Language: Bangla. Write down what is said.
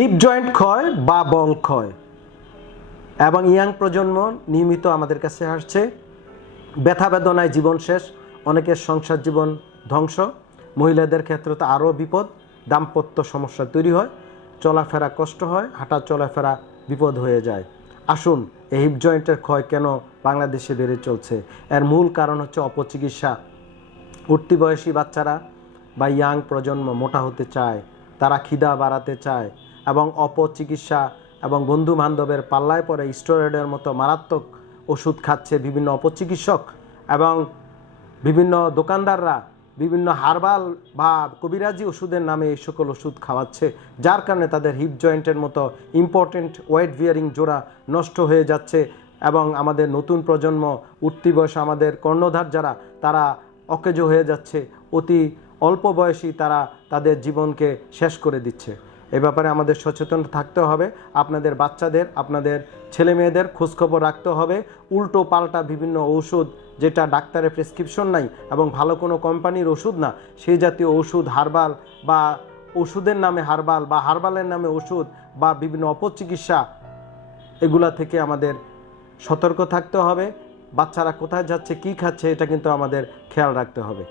হিপ জয়েন্ট ক্ষয় বা বল ক্ষয় এবং ইয়াং প্রজন্ম নিয়মিত আমাদের কাছে আসছে। ব্যথা বেদনায় জীবন শেষ, অনেকের সংসার জীবন ধ্বংস, মহিলাদের ক্ষেত্রে তো আরও বিপদ, দাম্পত্য সমস্যা তৈরি হয়, চলাফেরা কষ্ট হয়, হাঁটা চলাফেরা বিপদ হয়ে যায়। আসুন, এই হিপ জয়েন্টের ক্ষয় কেন বাংলাদেশে বেড়ে চলছে? এর মূল কারণ হচ্ছে অপচিকিৎসা। উঠতি বয়সী বাচ্চারা বা ইয়াং প্রজন্ম মোটা হতে চায়, তারা খিদা বাড়াতে চায় এবং অপচিকিৎসা এবং বন্ধু বান্ধবের পাল্লায় পড়ে স্টেরয়েডের মতো মারাত্মক ওষুধ খাচ্ছে বিভিন্ন অপচিকিৎসক এবং বিভিন্ন দোকানদাররা বিভিন্ন হার্বাল বা কবিরাজি ওষুধের নামে এই সকল ওষুধ খাওয়াচ্ছে, যার কারণে তাদের হিপ জয়েন্টের মতো ইম্পর্টেন্ট ওয়েট বিয়ারিং জোড়া নষ্ট হয়ে যাচ্ছে এবং আমাদের নতুন প্রজন্ম, উঠতি বয়স আমাদের কর্ণধার যারা, তারা অকেজো হয়ে যাচ্ছে। অতি অল্প বয়সী তারা তাদের জীবনকে শেষ করে দিচ্ছে। এ ব্যাপারে আমাদের সচেতন থাকতে হবে। আপনাদের বাচ্চাদের, আপনাদের ছেলে মেয়েদের খোঁজখবর রাখতে হবে। উল্টো পাল্টা বিভিন্ন ঔষধ, যেটা ডাক্তারের প্রেসক্রিপশন নাই এবং ভালো কোনো কোম্পানির ওষুধ না, সেই জাতীয় ওষুধ, হার্বাল বা ওষুধের নামে হার্বাল বা হার্বালের নামে ওষুধ বা বিভিন্ন অপচিকিৎসা, এগুলা থেকে আমাদের সতর্ক থাকতে হবে। বাচ্চারা কোথায় যাচ্ছে, কী খাচ্ছে, এটা কিন্তু আমাদের খেয়াল রাখতে হবে।